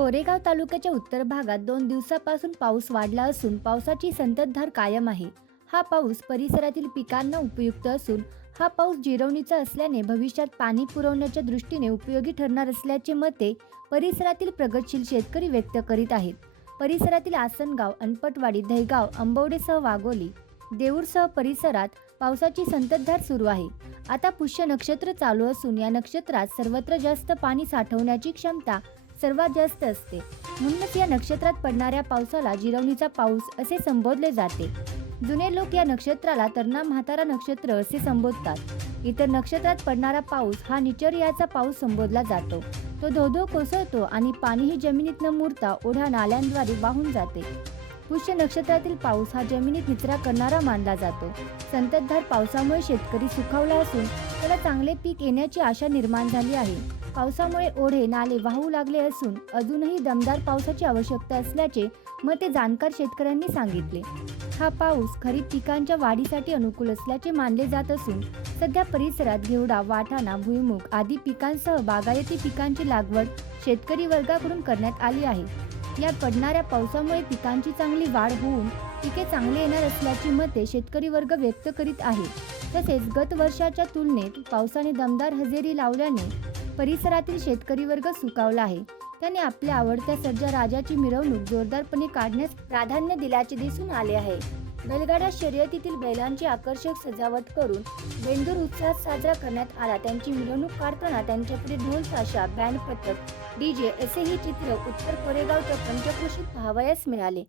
कोरेगाव तालुक्याच्या उत्तर भागात दोन दिवसापासून पाऊस वाढला असून पावसाची संततधार कायम आहे. हा पाऊस परिसरातील पिकांना उपयुक्त असून हा पाऊस जिरवणीचा असल्याने भविष्यात पाणी पुरवण्याच्या दृष्टीने उपयोगी ठरणार असल्याचे मते परिसरातील प्रगतशील शेतकरी व्यक्त करीत आहेत. परिसरातील आसनगाव अनपटवाडी दहेगाव अंबवडेसह वाघोली देऊरसह परिसरात पावसाची संततधार सुरू आहे. आता पुष्य नक्षत्र चालू असून या नक्षत्रात सर्वत्र जास्त पाणी साठवण्याची क्षमता सर्वात जास्त असते. म्हणूनच या नक्षत्रात पडणाऱ्या पावसाला जिरवणीचा पाऊस असे संबोधले जाते. जुने लोक या नक्षत्राला तरणा म्हातारा नक्षत्र असे संबोधतात. इतर नक्षत्रात पडणारा पाऊस हा निचर्याचा पाऊस संबोधला जातो. तो धोधो कोसळतो आणि पाणीही जमिनीत न मुरता ओढ्या नाल्यांद्वारे वाहून जाते. पुष्य नक्षत्रातील पाऊस हा जमिनीत निचरा करणारा मानला जातो. संततधार पावसामुळे शेतकरी सुखावला असून त्याला चांगले पीक येण्याची आशा निर्माण झाली आहे. पावसामुळे ओढे नाले वाहू लागले असून अजूनही दमदार पावसाची आवश्यकता असल्याचे मते जाणकार शेतकऱ्यांनी सांगितले. हा पाऊस खरीप पिकांच्या वाढीसाठी अनुकूल असल्याचे मानले जात असून सध्या परिसरात घेवडा वाटाणा भुईमुग आदी पिकांसह बागायती पिकांची लागवड शेतकरी वर्गाकडून करण्यात आली आहे. या पडणाऱ्या पावसामुळे पिकांची चांगली वाढ होऊन पिके चांगली येणार असल्याची मते शेतकरी वर्ग व्यक्त करीत आहे. तसेच गत वर्षाच्या तुलनेत पावसाने दमदार हजेरी लावल्याने परिसरातील शेतकरी वर्ग सुकावला आहे. त्याने आपल्या आवडत्या सज्जा राजाची मिरवणूक जोरदारपणे काढण्यास प्राधान्य दिल्याचे दिसून आले आहे. बैलगाडा शर्यतीतील बैलांची आकर्षक सजावट करून बेंदूर उत्साहात साजरा करण्यात आला. त्यांची मिरवणूक काढताना त्यांच्यापुढे ढोल ताशा बँड पथक डीजे असेही चित्र उत्तर कोरेगावच्या पंचक्रोशीत पाहावयास मिळाले.